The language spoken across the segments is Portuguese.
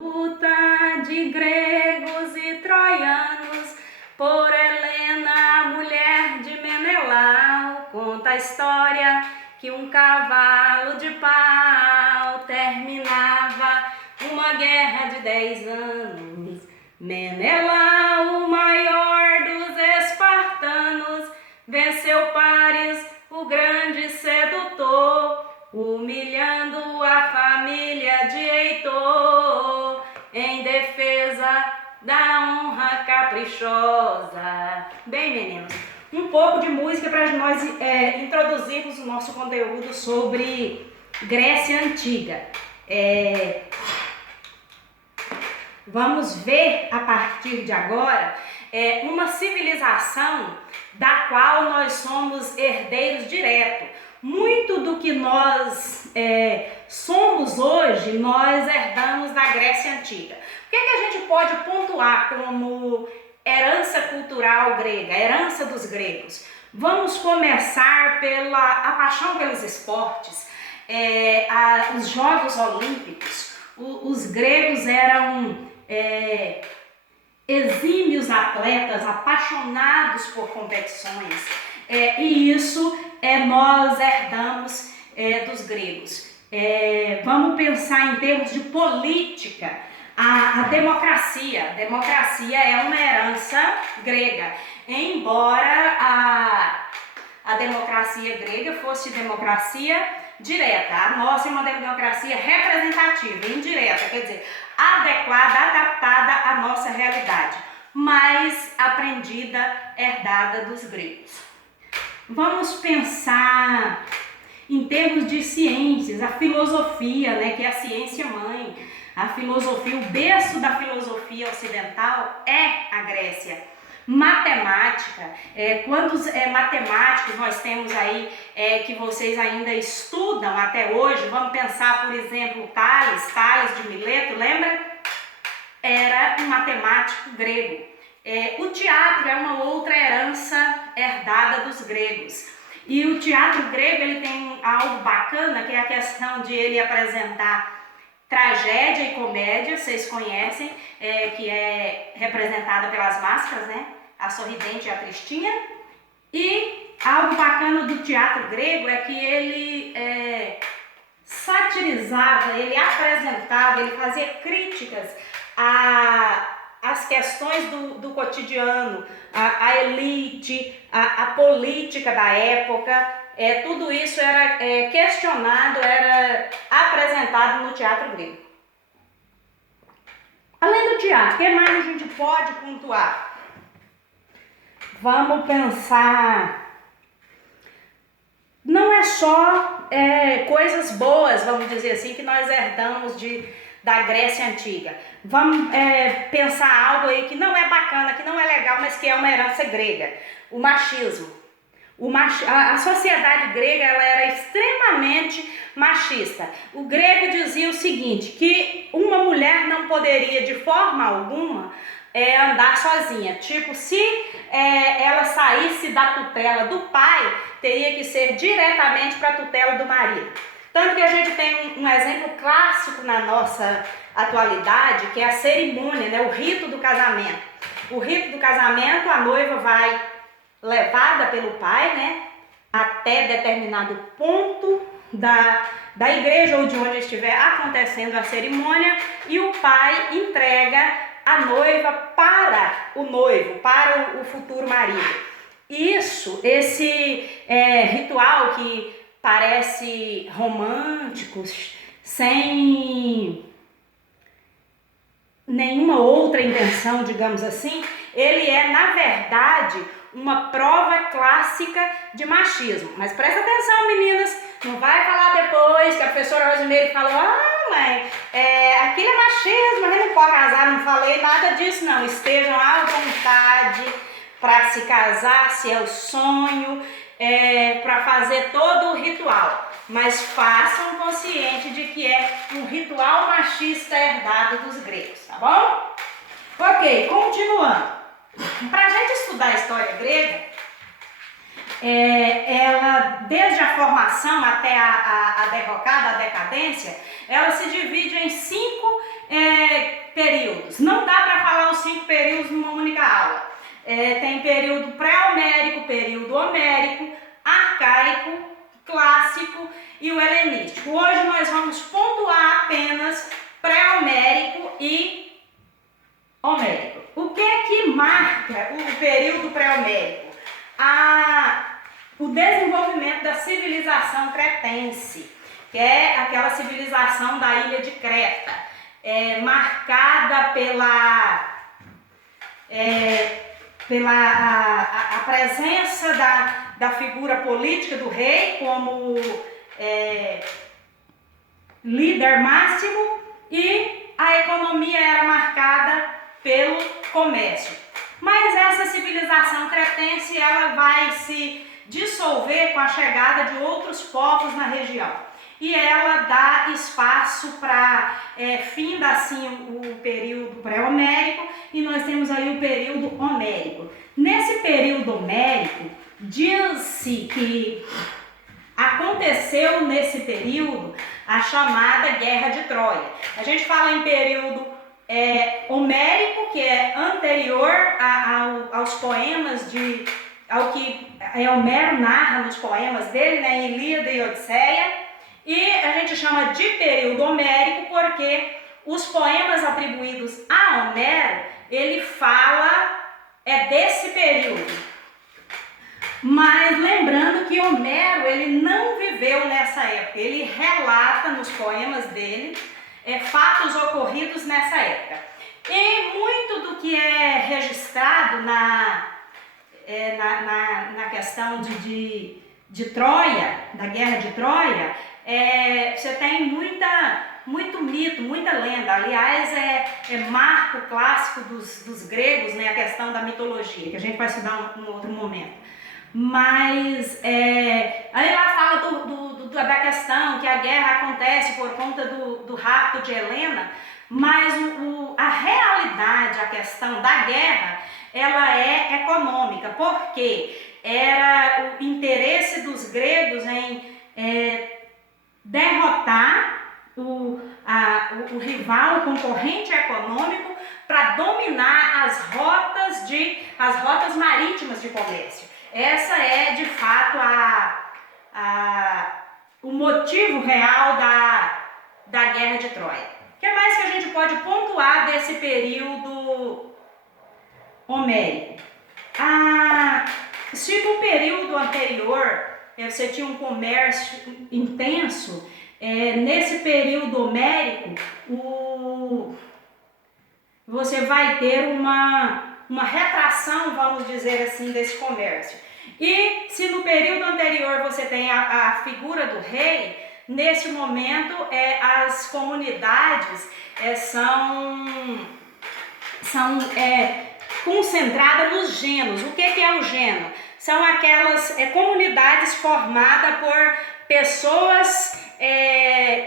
Luta de gregos e troianos por Helena, mulher de Menelau, conta a história que um cavalo de pau terminava uma guerra de 10 anos. Menelau, o maior dos espartanos, venceu Paris, o grande sedutor, humilhando a família de Heitor, em defesa da honra caprichosa. Bem, meninos, um pouco de música para nós introduzirmos o nosso conteúdo sobre Grécia Antiga. Vamos ver a partir de agora uma civilização da qual nós somos herdeiros diretos. Muito do que nós somos hoje, nós herdamos da Grécia Antiga. O que a gente pode pontuar como herança cultural grega, herança dos gregos? Vamos começar pela paixão pelos esportes, os Jogos Olímpicos. Os gregos eram exímios atletas, apaixonados por competições, e isso nós herdamos dos gregos. Vamos pensar em termos de política, a democracia. A democracia é uma herança grega, embora a democracia grega fosse democracia direta. A nossa é uma democracia representativa, indireta, quer dizer, adequada, adaptada à nossa realidade, mas aprendida, herdada dos gregos. Vamos pensar em termos de ciências, a filosofia, né, que é a ciência mãe. A filosofia, o berço da filosofia ocidental é a Grécia. Matemática, quantos matemáticos nós temos aí que vocês ainda estudam até hoje? Vamos pensar, por exemplo, Tales de Mileto, lembra? Era um matemático grego. O teatro é uma outra herança herdada dos gregos. E o teatro grego ele tem algo bacana, que é a questão de ele apresentar tragédia e comédia, vocês conhecem, que é representada pelas máscaras, né? A sorridente e a tristinha. E algo bacana do teatro grego é que ele satirizava, ele apresentava, ele fazia críticas às questões do cotidiano, a elite, a política da época. Tudo isso era questionado, era apresentado no teatro grego. Além do teatro, o que mais a gente pode pontuar? Vamos pensar, não é só coisas boas, vamos dizer assim, que nós herdamos da Grécia Antiga. Vamos pensar algo aí que não é bacana, que não é legal, mas que é uma herança grega, o machismo. A sociedade grega ela era extremamente machista. O grego dizia o seguinte, que uma mulher não poderia de forma alguma andar sozinha. Tipo, se ela saísse da tutela do pai, teria que ser diretamente para a tutela do marido. Tanto que a gente tem um exemplo clássico na nossa atualidade, que é a cerimônia, né? O rito do casamento. O rito do casamento, a noiva vai levada pelo pai, né, até determinado ponto da igreja ou de onde estiver acontecendo a cerimônia, e o pai entrega a noiva para o noivo, para o futuro marido. Esse ritual que parece romântico, sem nenhuma outra intenção, digamos assim, ele é, na verdade, uma prova clássica de machismo. Mas presta atenção, meninas, não vai falar depois que a professora Rosimeire falou, mãe, aquilo é machismo, a gente não pode casar, não falei nada disso não. Estejam à vontade para se casar, se é o sonho, para fazer todo o ritual. Mas façam consciente de que é um ritual machista herdado dos gregos, tá bom? Ok, continuando. Para a gente estudar a história grega, ela, desde a formação até a derrocada, a decadência, ela se divide em 5 períodos. Não dá para falar os 5 períodos numa única aula. Tem período pré-homérico, período homérico, arcaico, clássico e o helenístico. Hoje nós vamos pontuar apenas pré-homérico e homérico. O que é que marca o período pré-homérico? O desenvolvimento da civilização cretense, que é aquela civilização da ilha de Creta, marcada pela a presença da figura política do rei como líder máximo, e a economia era marcada pelo comércio. Mas essa civilização cretense ela vai se dissolver com a chegada de outros povos na região. E ela dá espaço para finda assim o período pré-homérico, e nós temos aí o período homérico. Nesse período homérico, diz-se que aconteceu nesse período a chamada Guerra de Troia. A gente fala em período homérico, que é anterior aos poemas ao que Homero narra nos poemas dele, né, em Ilíada e Odisseia. E a gente chama de período homérico porque os poemas atribuídos a Homero, ele fala desse período. Mas lembrando que Homero, ele não viveu nessa época, ele relata nos poemas dele fatos ocorridos nessa época. E muito do que é registrado na questão de Troia, da Guerra de Troia, você tem muito mito, muita lenda. Aliás, marco clássico dos gregos, né, a questão da mitologia, que a gente vai estudar em outro momento. Mas aí lá fala da questão que a guerra acontece por conta do rapto de Helena, mas a realidade, a questão da guerra, ela é econômica, porque era o interesse dos gregos em derrotar o rival, o concorrente econômico, para dominar as rotas marítimas de comércio. Essa é, de fato, o motivo real da Guerra de Troia. O que mais que a gente pode pontuar desse período homérico? Se no período anterior você tinha um comércio intenso, nesse período homérico você vai ter uma retração, vamos dizer assim, desse comércio. E se no período anterior você tem a figura do rei, nesse momento as comunidades são concentradas nos genos. O que é o geno? São aquelas comunidades formadas por pessoas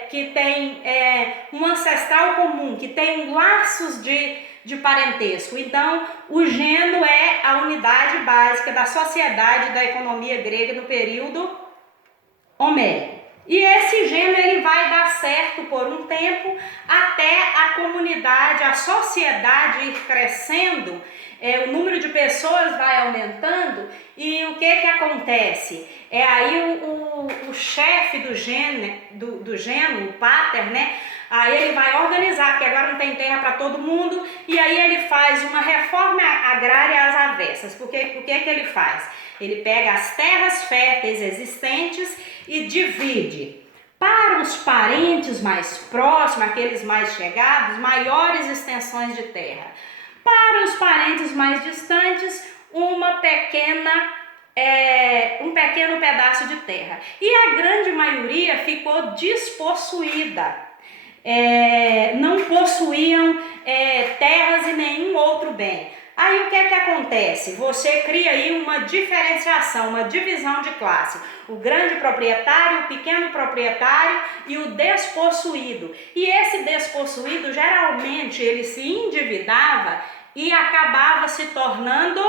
que têm um ancestral comum, que têm laços de parentesco. Então, o geno é a unidade básica da sociedade da economia grega no período homérico. E esse geno ele vai dar certo por um tempo até a comunidade, a sociedade ir crescendo, o número de pessoas vai aumentando, e o que acontece? Aí o chefe do geno, o pater, né? Aí ele vai organizar, porque agora não tem terra para todo mundo, e aí ele faz uma reforma agrária às avessas. O que ele faz? Ele pega as terras férteis existentes e divide para os parentes mais próximos, aqueles mais chegados, maiores extensões de terra. Para os parentes mais distantes, um pequeno pedaço de terra. E a grande maioria ficou despossuída. Não possuíam terras e nenhum outro bem. Aí o que acontece? Você cria aí uma diferenciação, uma divisão de classe. O grande proprietário, o pequeno proprietário e o despossuído. E esse despossuído, geralmente, ele se endividava e acabava se tornando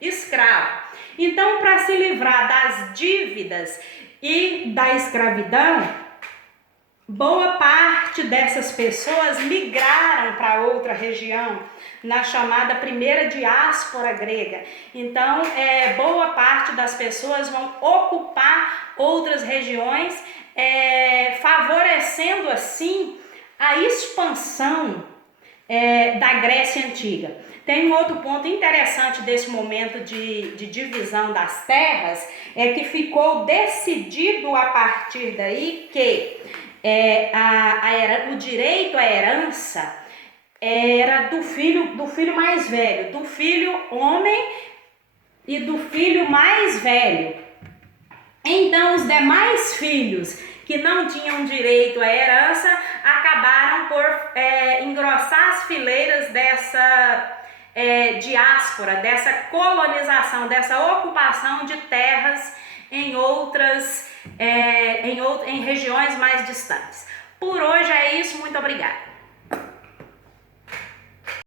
escravo. Então, para se livrar das dívidas e da escravidão, boa parte dessas pessoas migraram para outra região, na chamada primeira diáspora grega. Então, boa parte das pessoas vão ocupar outras regiões, favorecendo assim a expansão da Grécia Antiga. Tem um outro ponto interessante desse momento de divisão das terras, é que ficou decidido a partir daí que o direito à herança era do filho mais velho, do filho homem e do filho mais velho. Então, os demais filhos que não tinham direito à herança acabaram por engrossar as fileiras dessa diáspora, dessa colonização, dessa ocupação de terras em outras, em regiões mais distantes. Por hoje é isso, muito obrigada.